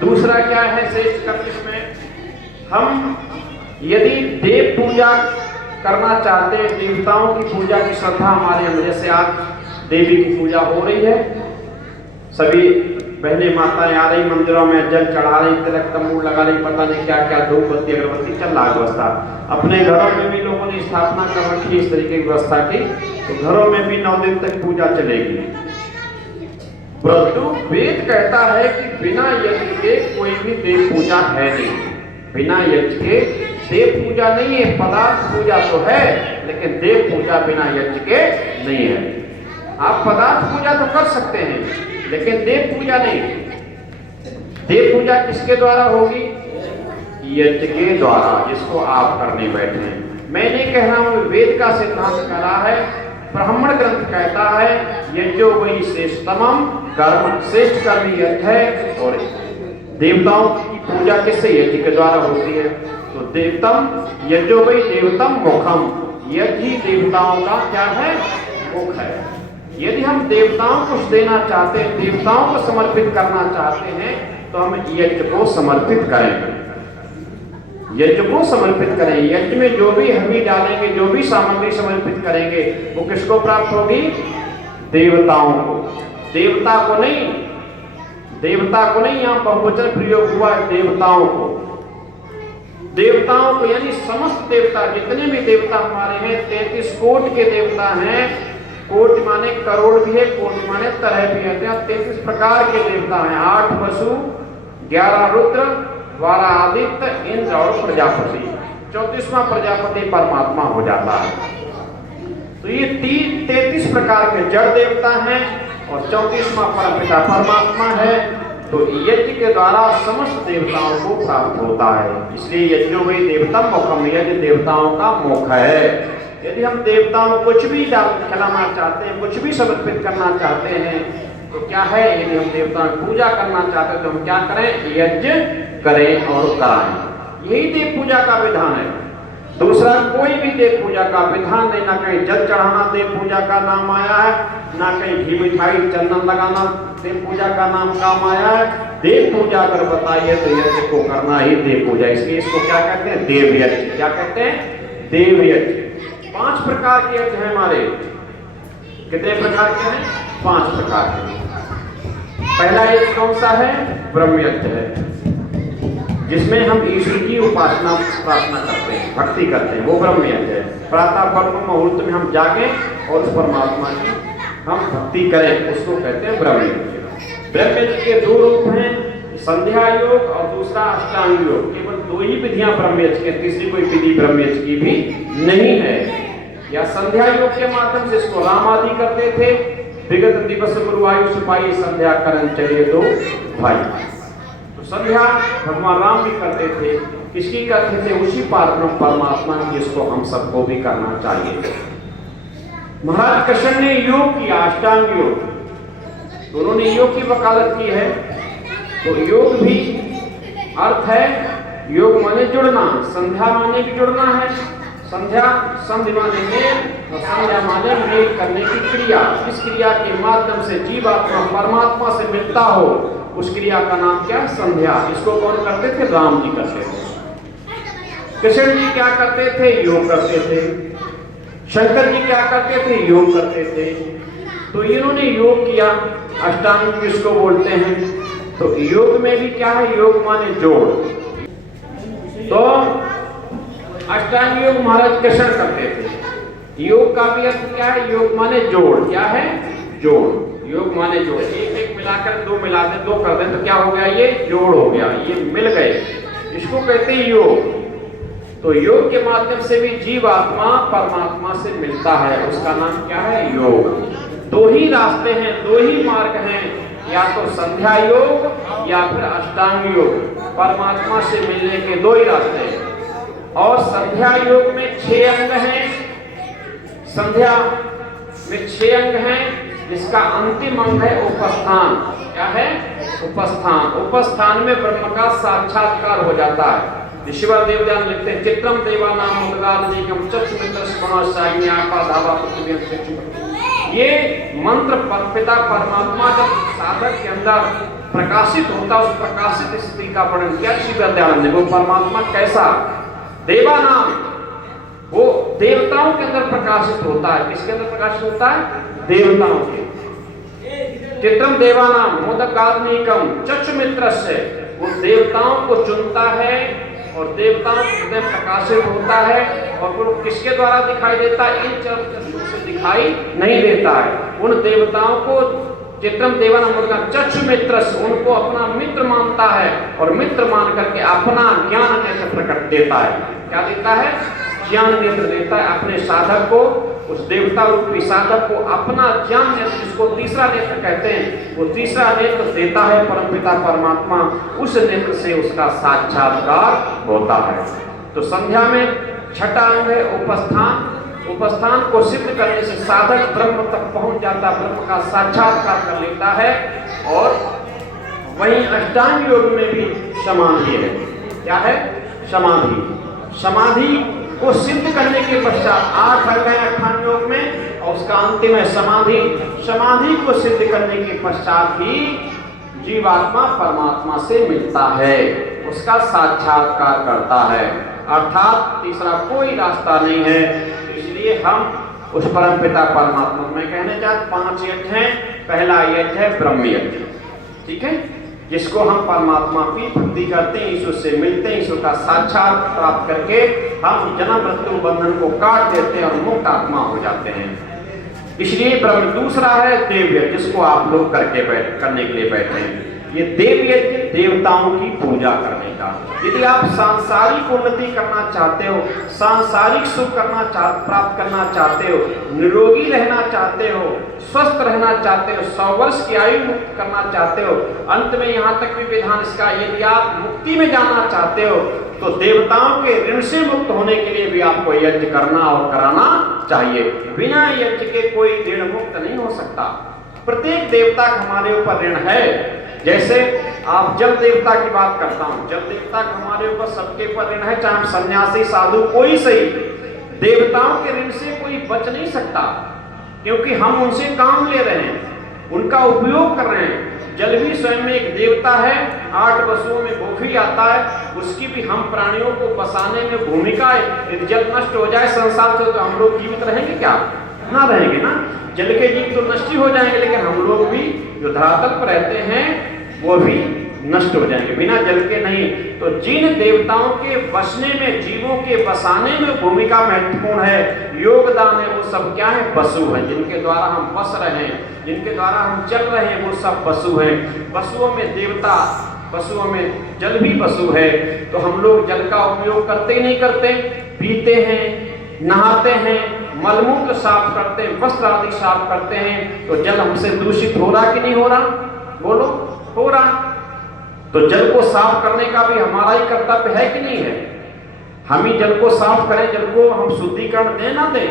दूसरा क्या है श्रेष्ठ कर्म इसमें, हम यदि देव पूजा करना चाहते हैं, देवताओं की पूजा की श्रद्धा हमारे अंदर, जैसे आज देवी की पूजा हो रही है, सभी बहनें माताएं आ रही मंदिरों में, जल चढ़ा रही, तिलक तंबूर लगा रही, पता नहीं क्या क्या धूप बत्ती अगरबत्ती चल रहा है व्यवस्था। अपने घरों में भी लोगों ने स्थापना कर रखी इस तरीके की व्यवस्था की, तो घरों में भी 9 दिन तक पूजा चलेगी। परंतु वेद कहता है कि बिना यज्ञ के कोई भी देव पूजा है नहीं, बिना यज्ञ के देव पूजा नहीं है। पदार्थ पूजा तो है, लेकिन देव पूजा बिना यज्ञ के नहीं है। आप पदार्थ पूजा तो कर सकते हैं, लेकिन देव पूजा नहीं। देव पूजा किसके द्वारा होगी? यज्ञ के द्वारा, जिसको आप करने बैठे हैं। मैं नहीं कह रहा हूं, वेद का सिद्धांत कह रहा है, ब्राह्मण ग्रंथ कहता है यज्ञो वही श्रेष्ठतमम कर्म, श्रेष्ठ कर्म यज्ञ है। और देवताओं की पूजा किससे? यज्ञ के द्वारा होती है। तो देवतम यज्ञो वही देवतम मुखम, यज्ञ ही देवताओं का क्या है? मुख है। यदि हम देवताओं को देना चाहते हैं, देवताओं को समर्पित करना चाहते हैं, तो हम यज्ञ को समर्पित करें, यज्ञ को समर्पित करें। यज्ञ में जो भी हवि डालेंगे, जो भी सामग्री समर्पित करेंगे, वो किसको प्राप्त होगी? देवताओं को, देवता को नहीं, देवता को नहीं, यहाँ बहुवचन प्रयोग हुआ है, देवताओं को। देवताओं को यानी समस्त देवता, जितने भी देवता हमारे हैं, 33 कोटि के देवता हैं। कोटि माने करोड़ भी है, कोटि माने तरह भी है। 33 प्रकार के देवता हैं, 8 वसु, 11 रुद्र, 12 आदित्य, इंद्र और प्रजापति। 34वां प्रजापति परमात्मा हो जाता है। तो ये 33 प्रकार के जड़ देवता हैं और 34वां परमपिता परमात्मा है। तो यज्ञ के द्वारा समस्त देवताओं को प्राप्त होता है। इसलिए यज्ञो में देवतम मुखम, यज्ञ देवताओं का मुख है। यदि हम देवताओं को कुछ भी खिलाना चाहते हैं, कुछ भी समर्पित करना चाहते हैं, तो क्या है? यदि हम देवताओं की पूजा करना चाहते हैं, तो हम क्या करें? यज्ञ करें और कराएं। यही देव पूजा का विधान है। दूसरा कोई भी देव पूजा का विधान नहीं। ना कहीं जल चढ़ाना देव पूजा का नाम आया है, ना कहीं घी मिठाई चंदन लगाना देव पूजा का नाम काम आया है। देव पूजा अगर बताइए तो यज्ञ को करना ही देव पूजा। इसलिए इसको क्या कहते हैं? देव यज्ञ। क्या कहते हैं? देव यज्ञ। 5 प्रकार के यज्ञ हैं हमारे। कितने प्रकार के हैं? 5 प्रकार के। पहला यज्ञ कौन सा है? ब्रह्म यज्ञ है, जिसमें हम ईश्वर की उपासना प्रार्थना करते हैं, भक्ति करते हैं, वो ब्रह्म यज्ञ है। प्रातः ब्रह्म मुहूर्त में हम जागे और उस परमात्मा की हम भक्ति करें, उसको कहते हैं ब्रह्म यज्ञ। ब्रह्म यज्ञ के 2 रूप हैं, संध्या योग और दूसरा अष्टांग योग। केवल 2 ही विधियां ब्रह्म यज्ञ की, तीसरी कोई विधि ब्रह्म यज्ञ की भी नहीं है। या संध्या योग के माध्यम से इसको राम आदि करते थे। विगत दिवस गुरुवायु सिपाही संध्या करन चले दो भाई। तो संध्या भगवान राम भी करते थे। किसकी करते थे? उसी परमात्मा की, जिसको हम सबको भी करना चाहिए। महाराज कृष्ण ने योग किया, अष्टांग योग, दोनों ने योग की वकालत की है। तो योग भी अर्थ है, योग माने जुड़ना, संध्या माने भी जुड़ना है। संध्या संधि माने मेल, और संध्या माने मेल करने की क्रिया। इस क्रिया के माध्यम से जीवात्मा परमात्मा से मिलता हो, उस क्रिया का नाम क्या? संध्या। इसको कौन करते थे? राम जी करते थे। कृष्ण जी क्या करते थे? योग करते थे। शंकर जी क्या करते थे? योग करते थे। तो इन्होंने योग किया। अष्टांग किसको बोलते हैं? तो योग में भी क्या है? योग माने जोड़। तो अष्टांग योग महाराज कृष्ण करते थे। योग का भी अर्थ क्या है? योग माने जोड़। क्या है? जोड़। योग माने जोड़। एक मिलाकर 2 मिला दे, 2 कर दे तो क्या हो गया? ये जोड़ हो गया, ये मिल गए, इसको कहते हैं योग। तो योग के माध्यम से भी जीवात्मा परमात्मा से मिलता है, उसका नाम क्या है? योग। 2 ही रास्ते हैं, 2 ही मार्ग हैं, या तो संध्या योग या फिर अष्टांग योग। परमात्मा से मिलने के 2 ही रास्ते हैं। और संध्या योग में 6 अंग हैं। संध्या में 6 अंग हैं, जिसका अंतिम अंग है उपस्थान। क्या है? उपस्थान। उपस्थान में ब्रह्म का साक्षात्कार हो जाता है। ईश्वर देवदान लिखते हैं, चित्रम देवानाम मुद्गादीकम ये मंत्र पिता परमात्मा जब साधक के अंदर प्रकाशित होता, उस प्रकाशित स्थिति का वर्णन किया श्री विद्यानंद ने। वो परमात्मा कैसा, देवा नाम, वो देवताओं के अंदर प्रकाशित होता है। किसके अंदर प्रकाशित होता है? देवताओं के। चित्रम देवानाम मोदकात्मिकम चक्षुमित्रस्य, वो देवताओं को चुनता है और देवताओं के प्रकाशित होता है। और वो किसके द्वारा दिखाई देता है? इन चक्षुओं से दिखाई नहीं देता है। उन देवताओं को चित्रम देवानाम मोदकात्मिकम चक्षुमित्रस्य, उनको अपना मित्र मानता है और मित्र मान करके अपना ज्ञान नेत्र प्रकट देता है। क्या देता है? ज्ञान नेत्र देता है अपने साधक को। उस देवता रूपी साधक को अपना ज्ञान नेत्र, जिसको तीसरा नेत्र कहते हैं, वो तीसरा नेत्र देता है परमपिता परमात्मा। उस नेत्र से उसका साक्षात्कार होता है। तो संध्या में छठा अंग है उपस्थान। उपस्थान को सिद्ध करने से साधक ब्रह्म तक पहुंच जाता, ब्रह्म का साक्षात्कार कर लेता है। और वहीं अष्टांग योग में भी समाधि है। क्या है? समाधि। समाधि को सिद्ध करने के पश्चात 8 अंग है अष्टांग योग में, और उसका अंतिम है समाधि। समाधि को सिद्ध करने के पश्चात ही जीवात्मा परमात्मा से मिलता है, उसका साक्षात्कार करता है। अर्थात तीसरा कोई रास्ता नहीं है। इसलिए हम उस परमपिता परमात्मा में कहने चाहते 5 यज्ञ हैं। पहला यज्ञ है ब्रह्म यज्ञ, ठीक है, जिसको हम परमात्मा की भक्ति करते हैं, ईश्वर से मिलते हैं, ईश्वर का साक्षात प्राप्त करके हम जन्म मृत्यु बंधन को काट देते हैं और मुक्त आत्मा हो जाते हैं। इसलिए ब्रह्म। दूसरा है देव यज्ञ, जिसको आप लोग करने के लिए बैठे हैं। ये देव यज्ञ देवताओं की पूजा करने का। यदि आप सांसारिक उन्नति करना चाहते हो, सांसारिक सुख प्राप्त करना चाहते हो, निरोगी रहना चाहते हो, स्वस्थ रहना चाहते हो, 100 वर्ष की आयु मुक्त करना चाहते हो, अंत में यहाँ तक भी विधान इसका, यदि आप मुक्ति में जाना चाहते हो तो देवताओं के ऋण से मुक्त होने के लिए भी आपको यज्ञ करना और कराना चाहिए। बिना यज्ञ के कोई ऋण मुक्त नहीं हो सकता। प्रत्येक देवता हमारे ऊपर ऋण है। जैसे आप जल देवता की बात करता हूं, जल देवता हमारे ऊपर सबके ऊपर ऋण है, चाहे हम सन्यासी साधु कोई सही, देवताओं के ऋण से कोई बच नहीं सकता, क्योंकि हम उनसे काम ले रहे हैं, उनका उपयोग कर रहे हैं। जल भी स्वयं में एक देवता है, 8 वसुओं में वो भी आता है, उसकी भी हम प्राणियों को बसाने में भूमिका है। यदि जल नष्ट हो जाए संसार से तो हम लोग जीवित रहेंगे क्या? ना रहेंगे ना। जल के जीव तो नष्ट ही हो जाएंगे, लेकिन हम लोग भी जो धरातल पर रहते हैं वो भी नष्ट हो जाएंगे, बिना जल के नहीं। तो जिन देवताओं के बसने में, जीवों के बसाने में भूमिका महत्वपूर्ण है, योगदान है, वो सब क्या है? वसु है। जिनके द्वारा हम बस रहे हैं, जिनके द्वारा हम चल रहे हैं, वो सब वसु हैं। वसुओं में देवता, वसुओं में जल भी वसु है। तो हम लोग जल का उपयोग करते ही नहीं करते, पीते हैं, नहाते हैं, मलमूत्र साफ करते हैं, वस्त्र आदि साफ करते हैं। तो जल हमसे दूषित हो रहा कि नहीं हो रहा? बोलो, हो रहा। तो जल को साफ करने का भी हमारा ही कर्तव्य है कि नहीं है? हम ही जल को साफ करें, जल को हम शुद्धिकरण दें ना दें।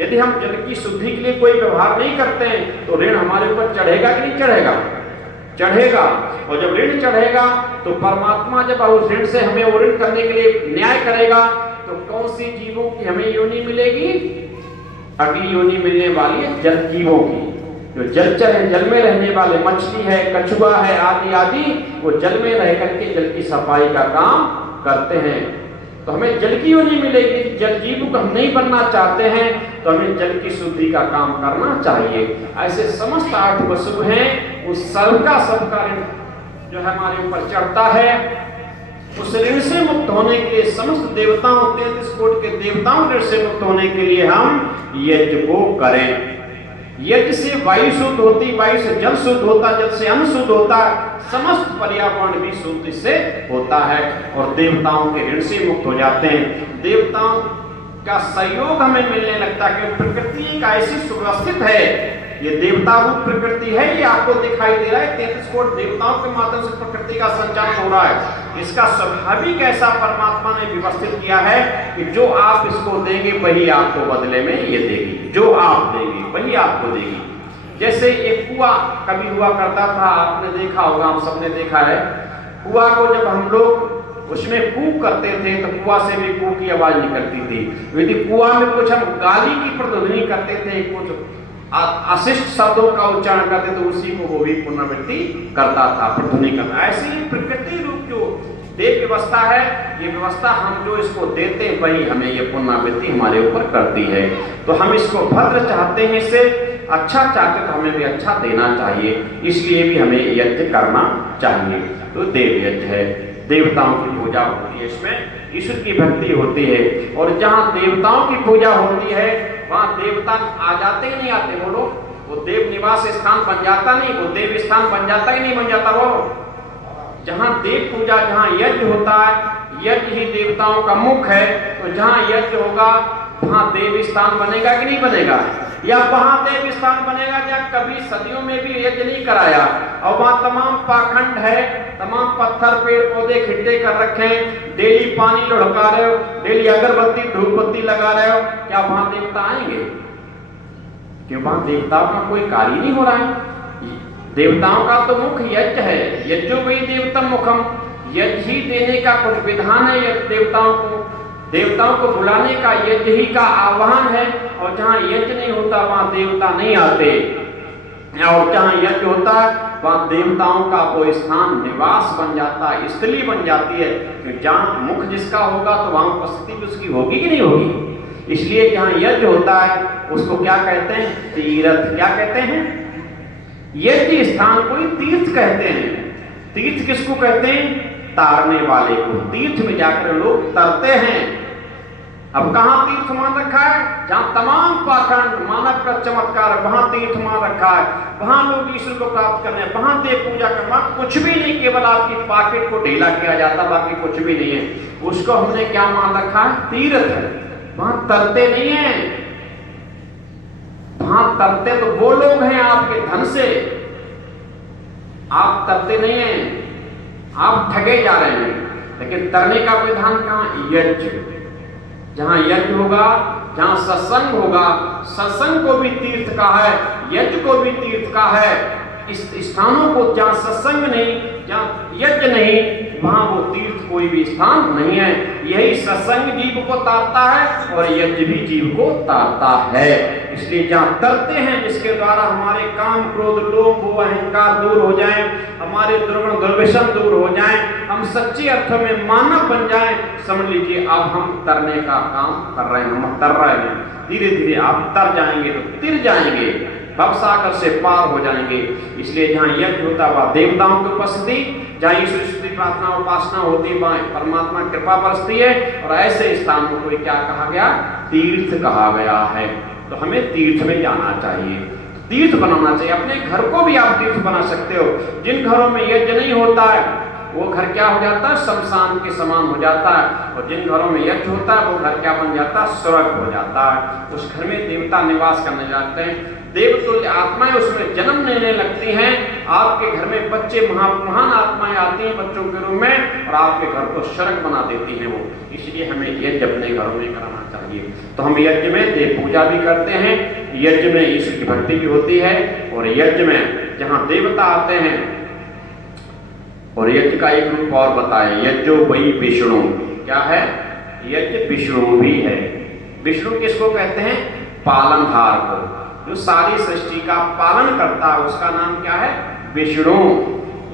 यदि हम जल की शुद्धि के लिए कोई व्यवहार नहीं करते हैं तो ऋण हमारे ऊपर चढ़ेगा कि नहीं चढ़ेगा? चढ़ेगा। और जब ऋण चढ़ेगा तो परमात्मा जब उस ऋण से हमें वो ऋण करने के लिए न्याय करेगा, तो कौन सी जीवों की हमें योनि मिलेगी? अगली योनि मिलने वाली है जल जीवों की। जो जलचर है, जल में रहने वाले, मछली है, कछुआ है, आदि आदि, वो जल में रह करके जल की सफाई का काम करते हैं। तो हमें जल की योनि मिलेगी। जल जीव को हम नहीं बनना चाहते हैं तो हमें जल की शुद्धि का काम करना चाहिए। ऐसे समस्त 8 वसु हैं, उस सबका ऋण जो है हमारे ऊपर चढ़ता है। उस ऋण से मुक्त होने के लिए समस्त देवताओं, 33 कोटि के देवताओं ऋण से मुक्त होने के लिए हम यज्ञ को करें। यज्ञ से वायु शुद्ध होती, वायु से जल शुद्ध होता, जल से अन्न शुद्ध होता, समस्त पर्यावरण भी शुद्ध से होता है और देवताओं के ऋण से मुक्त हो जाते हैं। देवताओं का सहयोग हमें मिलने लगता है कि प्रकृति एक ऐसी सुव्यवस्थित है, ये देवता रूप प्रकृति है, ये आपको दिखाई दे रहा है। 33 कोटि देवताओं के माध्यम से प्रकृति का संचालन हो रहा है। इसका स्वाभाविक ऐसा परमात्मा ने व्यवस्थित किया है कि जो आप इसको देंगे वही आपको बदले में ये देगी, जो आप देंगे वही आपको देगी। जैसे एक कुआं कभी हुआ करता था, आपने देखा होगा, हम सबने देखा है। कुआं को जब हम लोग उसमें कूक करते थे तो कुआं से भी कूक की आवाज निकलती थी। यदि कुआं में कुछ हम गाली की प्रतिध्वनि करते थे, कुछ अशिष्ट शब्दों का उच्चारण करते तो उसी को वो भी पुनरावृत्ति करता था, प्रध्वनि करता। ऐसी ही प्रकृति रूप जो देव व्यवस्था है, ये व्यवस्था हम जो इसको देते वही हमें ये पुनरावृत्ति हमारे ऊपर करती है। तो हम इसको भद्र चाहते हैं, इससे अच्छा चाहते तो हमें भी अच्छा देना चाहिए, इसलिए भी हमें यज्ञ करना चाहिए। तो देव यज्ञ है, देवताओं की पूजा होती है, इसमें ईश्वर की भक्ति होती है। और जहाँ देवताओं की पूजा होती है वहाँ देवता आ जाते ही नहीं आते, वो लोग, वो देव निवास स्थान बन जाता नहीं, वो देव स्थान बन जाता ही नहीं बन जाता। वो जहाँ देव पूजा, जहाँ यज्ञ होता है, यज्ञ ही देवताओं का मुख है, तो जहाँ यज्ञ होगा वहाँ देव स्थान बनेगा कि नहीं बनेगा, या वहाँ देव स्थान बनेगा जहाँ कभी सदियों में भी यज्ञ नहीं कराया और वहाँ तमाम पाखंड है, तमाम पत्थर पेड़ पौधे खिड्डे कर रखे हैं, डेली पानी लुढ़का रहे हो, डेली अगरबत्ती धूप बत्ती लगा रहे हो, क्या वहाँ देवता आएंगे? क्यों? वहाँ देवताओं का कोई कार्य नहीं हो रहा है। देवताओं का तो मुख यज्ञ है, यज्ञो वही देवतम मुखम, यज्ञ ही देने का कुछ विधान है। देवताओं को बुलाने का यज्ञ ही का आह्वान है, और जहाँ यज्ञ नहीं होता वहाँ देवता नहीं आते, और जहाँ यज्ञ होता है वहाँ देवताओं का वो स्थान निवास बन जाता है, स्थली बन जाती है। कि जहाँ मुख जिसका होगा तो वहाँ उपस्थिति भी उसकी होगी कि नहीं होगी। इसलिए जहाँ यज्ञ होता है उसको क्या कहते हैं? तीर्थ। क्या कहते हैं? यज्ञ स्थान को ही तीर्थ कहते हैं। तीर्थ किसको कहते हैं? तारने वाले को। तीर्थ में जाकर लोग तरते हैं। अब कहाँ तीर्थ मान रखा है? जहाँ तमाम पाखंड मानव का चमत्कार, वहां तीर्थ मान रखा है, वहां लोग ईश्वर को प्राप्त करने, वहां देव पूजा करना, कुछ भी नहीं, केवल आपकी पॉकेट को ढीला किया जाता, बाकी कुछ भी नहीं है। उसको हमने क्या मान रखा है? तीर्थ। वहां तरते नहीं है, वहां तरते तो वो लोग हैं आपके धन से, आप तरते नहीं हैं, आप ठगे जा रहे हैं। लेकिन तरने का विधान कहाँ? यज्ञ। जहां यज्ञ होगा, जहां सत्संग होगा, सत्संग को भी तीर्थ का है, यज्ञ को भी तीर्थ का है। इस स्थानों को जहां सत्संग नहीं, जहां यज्ञ नहीं, वहां वो तीर्थ कोई भी स्थान नहीं है। यही सत्संग जीव को तारता है और यज्ञ भी जीव को तारता है। इसलिए जहां तरते हैं, जिसके द्वारा हमारे काम क्रोध लोभ वो अहंकार दूर हो जाए, हमारे दुर्गुण दुर्व्यसन दूर हो जाए, हम सच्चे अर्थों में मानव बन जाएं, समझ लीजिए अब हम तरने का काम कर रहे हैं, हम तर रहे हैं। धीरे धीरे आप तर जाएंगे तो तिर जाएंगे, भवसागर से पार हो जाएंगे। इसलिए जहाँ यज्ञ होता है वहाँ देवताओं की उपस्थिति, जहाँ ईश्वर स्तुति प्रार्थना उपासना होती है वहाँ परमात्मा कृपा बरसती है। और ऐसे स्थान को कोई क्या कहा गया? तीर्थ कहा गया है। तो हमें तीर्थ में जाना चाहिए, तीर्थ बनाना चाहिए। अपने घर को भी आप तीर्थ बना सकते हो। जिन घरों में यज्ञ नहीं होता है वो घर क्या हो जाता है? शमशान के समान हो जाता है। और जिन घरों में यज्ञ होता है वो घर क्या बन जाता है? स्वर्ग हो जाता है। उस घर में देवता निवास करने जाते हैं, देवतुल्य आत्माएं उसमें जन्म लेने लगती हैं। आपके घर में बच्चे महान आत्माएं आती हैं बच्चों के रूप में, और आपके घर को स्वर्ग बना देती हैं वो। इसलिए हमें यज्ञ अपने घरों में कराना चाहिए। तो हम यज्ञ में देव पूजा भी करते हैं, यज्ञ में ईश्वर की भक्ति भी होती है, और यज्ञ में जहाँ देवता आते हैं। और यज्ञ का एक रूप और बताएं, यज्ञो वही विष्णु। क्या है? यज्ञ विष्णु भी है। विष्णु किसको कहते हैं? पालनहार को, जो सारी सृष्टि का पालन करता है उसका नाम क्या है? विष्णु।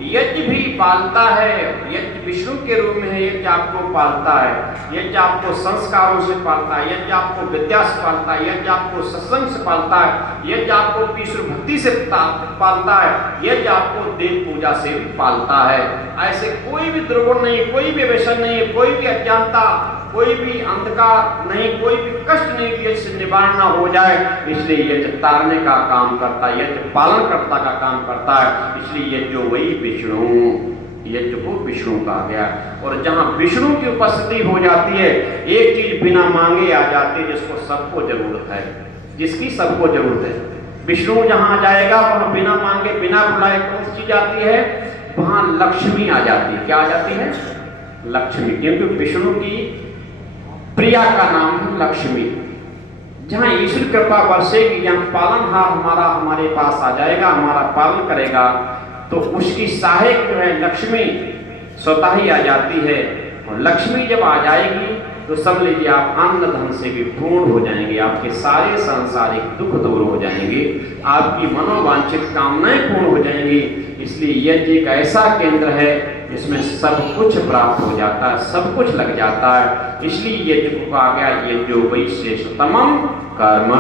यज्ञ भी पालता है, यज्ञ विष्णु के रूप में है। यज्ञ आपको पालता है, यज्ञ आपको संस्कारों से पालता है, यज्ञ आपको विद्या से पालता है, यज्ञ आपको सत्संग से पालता है, यज्ञ आपको ईश्वर भक्ति से पालता है, यज्ञ आपको देव पूजा से पालता है। ऐसे कोई भी दुर्गुण नहीं, कोई भी व्यसन नहीं, कोई भी अज्ञानता, कोई भी अंधकार नहीं, कोई भी कष्ट नहीं कि इससे निवारण ना हो जाए। इसलिए यज्ञ तारने का काम करता है, यज्ञ पालनकर्ता का काम करता है। इसलिए यज्ञ वही विष्णु, यज्ञ को विष्णु कहा गया। और जहाँ विष्णु की उपस्थिति हो जाती है, एक चीज बिना मांगे आ जाती है, जिसको सबको जरूरत है, जिसकी सबको जरूरत है। विष्णु जहाँ जाएगा वहाँ बिना मांगे बिना बुलाए कौन सी चीज आती है? वहाँ लक्ष्मी आ जाती है। क्या आ जाती है? लक्ष्मी। क्योंकि विष्णु की प्रिया का नाम है लक्ष्मी। जहाँ ईश्वर कृपा बरसेगी, जहाँ पालनहार हमारे पास आ जाएगा, हमारा पालन करेगा, तो उसकी सहायक जो है लक्ष्मी स्वतः ही आ जाती है। और लक्ष्मी जब आ जाएगी तो समझ लीजिए आप अन्न धन से भी पूर्ण हो जाएंगे, आपके सारे सांसारिक दुख दूर हो जाएंगे, आपकी मनोवांछित कामनाएं पूर्ण हो जाएंगी। इसलिए यज्ञ एक ऐसा केंद्र है जिसमें सब कुछ प्राप्त हो जाता है, सब कुछ लग जाता है। इसलिए यज्ञ को कहा गया यज्ञो वै श्रेष्ठतमं कर्म,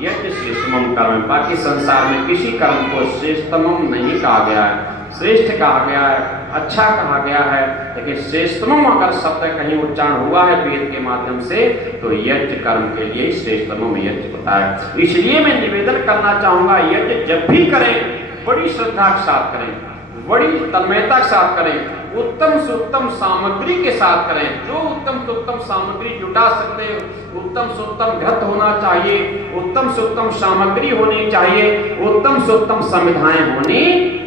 यज्ञ श्रेष्ठतमं कर्म। बाकी संसार में किसी कर्म को श्रेष्ठतमं नहीं कहा गया है, श्रेष्ठ कहा गया है, अच्छा कहा गया है, लेकिन श्रेष्ठतमम अगर शब्द कहीं उच्चारण हुआ है वेद के माध्यम से तो यज्ञ कर्म के लिए श्रेष्ठतमम यज्ञ होता है। इसलिए मैं निवेदन करना चाहूंगा, यज्ञ जब भी करें बड़ी श्रद्धा के साथ करें, बड़ी तन्मयता के साथ करें, उत्तम से उत्तम सामग्री के साथ करें। जो उत्तम से उत्तम सामग्री जुटा सकते हैं, उत्तम से उत्तम घृत होना चाहिए, उत्तम से उत्तम सामग्री होनी चाहिए, उत्तम से उत्तम संविधाएं होनी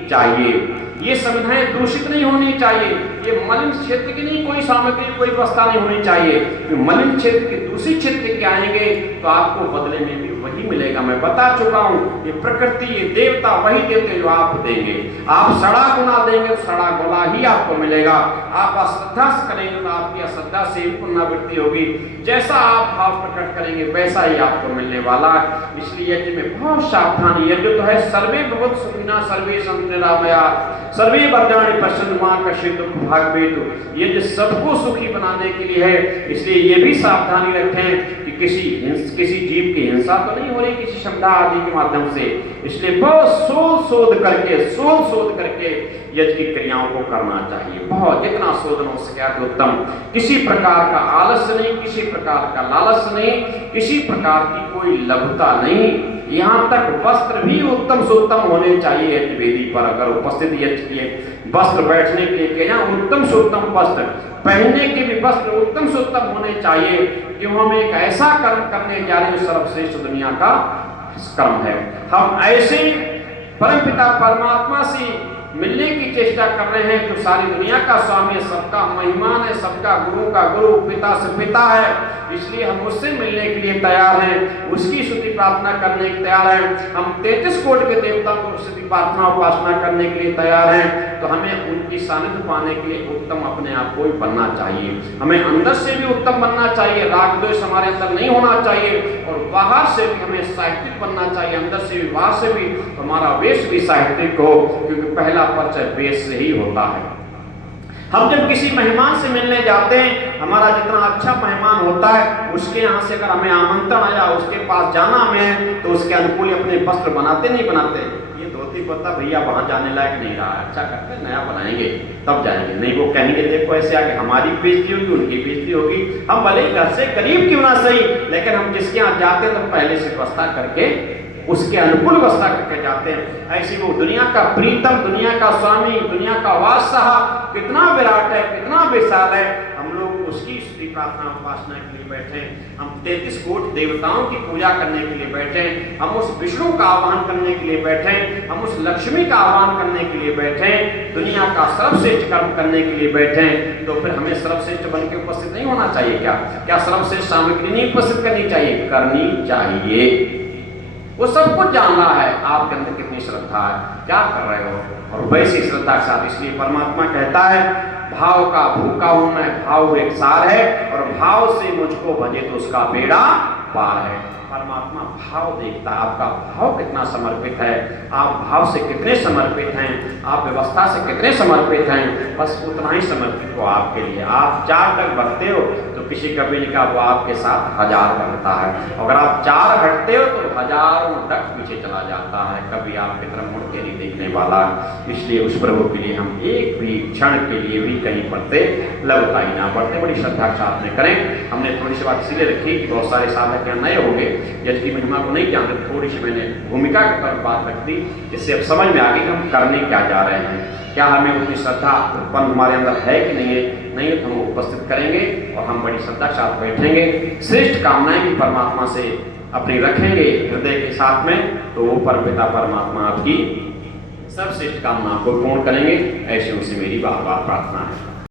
चाहिए। ये संविधाएं दूषित नहीं होनी चाहिए, ये मलिन क्षेत्र की नहीं, कोई सामग्री कोई व्यवस्था नहीं होनी चाहिए। मलिन क्षेत्र के दूषित क्षेत्र के आएंगे तो आपको बदले में भी वही मिलेगा। मैं बता चुका हूं, ये प्रकृति ये देवता वही देते जो आप देंगे। आप सड़ा गुना देंगे तो सड़ा गुना ही आपको मिलेगा। आप अश्रद्धा से करेंगे तो आपकी अश्रद्धा से ही पुनरावृत्ति होगी। जैसा आप भाव प्रकट करेंगे वैसा ही आपको मिलने वाला है। इसलिए यज्ञ में बहुत सावधानी। यज्ञ तो है सर्वे भवन्तु सुखिनः सर्वे सन्तु निरामयाः सर्वे भद्राणि पश्यन्तु मा कश्चित् दुःखं भाग्भेतु। यज्ञ सबको सुखी बनाने के लिए है। इसलिए ये भी सावधानी रखें कि किसी जीव की हिंसा तो नहीं हो रही किसी शब्द आदि के माध्यम से। इसलिए बहुत सोच शोध करके यज्ञ की क्रियाओं को करना चाहिए। बहुत जितना शोधन हो सके उत्तम। किसी प्रकार का आलस्य नहीं, किसी प्रकार का लालच नहीं, किसी प्रकार की कोई लघुता नहीं। यहाँ तक वस्त्र भी उत्तम से उत्तम होने चाहिए। यज्ञ वेदी पर अगर उपस्थित यज्ञ किए वस्त्र बैठने के लिए यहाँ उत्तम से उत्तम वस्त्र, पहनने के भी वस्त्र उत्तम से उत्तम होने चाहिए। क्यों हम एक ऐसा कर्म करने जा रहे हैं जो सर्वश्रेष्ठ दुनिया का कर्म है। हम ऐसे परमपिता परमात्मा से मिलने की चेष्टा कर रहे हैं जो सारी दुनिया का स्वामी है, सबका महिमान है, सबका गुरु का गुरु, पिता से पिता है। इसलिए हम उससे मिलने के लिए तैयार हैं, उसकी स्तुति प्रार्थना करने के तैयार हैं। हम 33 कोटि के देवताओं को स्तुति प्रार्थना उपासना करने के लिए तैयार हैं। तो हमें उनकी सानिध्य पाने के लिए उत्तम अपने आप को ही बनना चाहिए। हमें अंदर से भी उत्तम बनना चाहिए, राग द्वेष हमारे अंदर नहीं होना चाहिए, और बाहर से भी हमें साहित्यिक बनना चाहिए। अंदर से भी बाहर से भी हमारा वेश भी साहित्यिक हो, क्योंकि पहला परिचय वेश से ही होता है। हम जब किसी मेहमान से मिलने जाते हैं, हमारा जितना अच्छा मेहमान होता है उसके यहाँ से अगर हमें आमंत्रण आया, उसके पास जाना हमें, तो उसके अनुकूल अपने वस्त्र बनाते नहीं बनाते। ये धोती कुर्ता भैया वहां जाने लायक नहीं रहा, अच्छा करके नया बनाएंगे तब जाएंगे। नहीं, वो कहेंगे देखो ऐसे आगे हमारी बेइज्जती होगी, उनकी बेइज्जती होगी। हम भले ही घर से करीब क्यों ना सही, लेकिन हम जिसके यहाँ जाते हैं तो पहले से व्यवस्था करके उसके अनुकूल व्यवस्था करके जाते हैं। ऐसी वो दुनिया का प्रीतम, दुनिया का स्वामी, दुनिया का बादशाह कितना विराट है, कितना विशाल है। हम लोग उसकी स्तुति प्रार्थना उपासना के लिए बैठे हैं। हम 33 कोटि देवताओं की पूजा करने के लिए बैठे हैं। हम उस विष्णु का आह्वान करने के लिए बैठे हैं। हम उस लक्ष्मी का आह्वान करने के लिए बैठे हैं। दुनिया का सर्वश्रेष्ठ कर्म करने के लिए बैठे हैं। तो फिर हमें सर्वश्रेष्ठ बन के उपस्थित नहीं होना चाहिए क्या सर्वश्रेष्ठ सामग्री नहीं उपस्थित करनी चाहिए? करनी चाहिए। वो सब कुछ जानना है आपके अंदर कितनी श्रद्धा है, क्या कर रहे हो, और वैसी श्रद्धा के साथ। इसलिए परमात्मा कहता है भाव का भूखा हूं मैं, भाव एक सार है, और भाव से मुझको भजे तो उसका बेड़ा पार है। परमात्मा भाव देखता है, आपका भाव कितना समर्पित है, आप भाव से कितने समर्पित हैं, आप व्यवस्था से कितने समर्पित हैं। बस उतना ही समर्पित हो आपके लिए। आप 4 तक बढ़ते हो तो किसी कभी नहीं कहा वो आपके साथ 1000 बढ़ता है। अगर आप 4 हटते हो तो हजारों तक पीछे चला जाता है, कभी आपकी तरफ मुड़ के नहीं देखने वाला। इसलिए उस प्रभु के लिए हम एक भी क्षण के लिए भी कहीं पढ़ते लवताई ना बढ़ते, बड़ी श्रद्धा के साथ में करें। हमने थोड़ी सी बात इसीलिए रखी कि बहुत सारे साधक यहाँ नए होंगे, यज्ञ की महिमा को नहीं जानते, थोड़ी सी मैंने भूमिका की तरफ बात रख दी, जिससे अब समझ में आ गई कि हम करने क्या जा रहे हैं। क्या हमें उतनी श्रद्धा उत्पन्न हमारे अंदर है कि नहीं है? नहीं है तो हम उपस्थित करेंगे और हम बड़ी श्रद्धा के साथ बैठेंगे। श्रेष्ठ कामनाएं भी परमात्मा से अपनी रखेंगे हृदय के साथ में, तो वो परमपिता परमात्मा आपकी सर्वश्रेष्ठ कामना को पूर्ण करेंगे। ऐसे उनसे मेरी बार बार प्रार्थना है।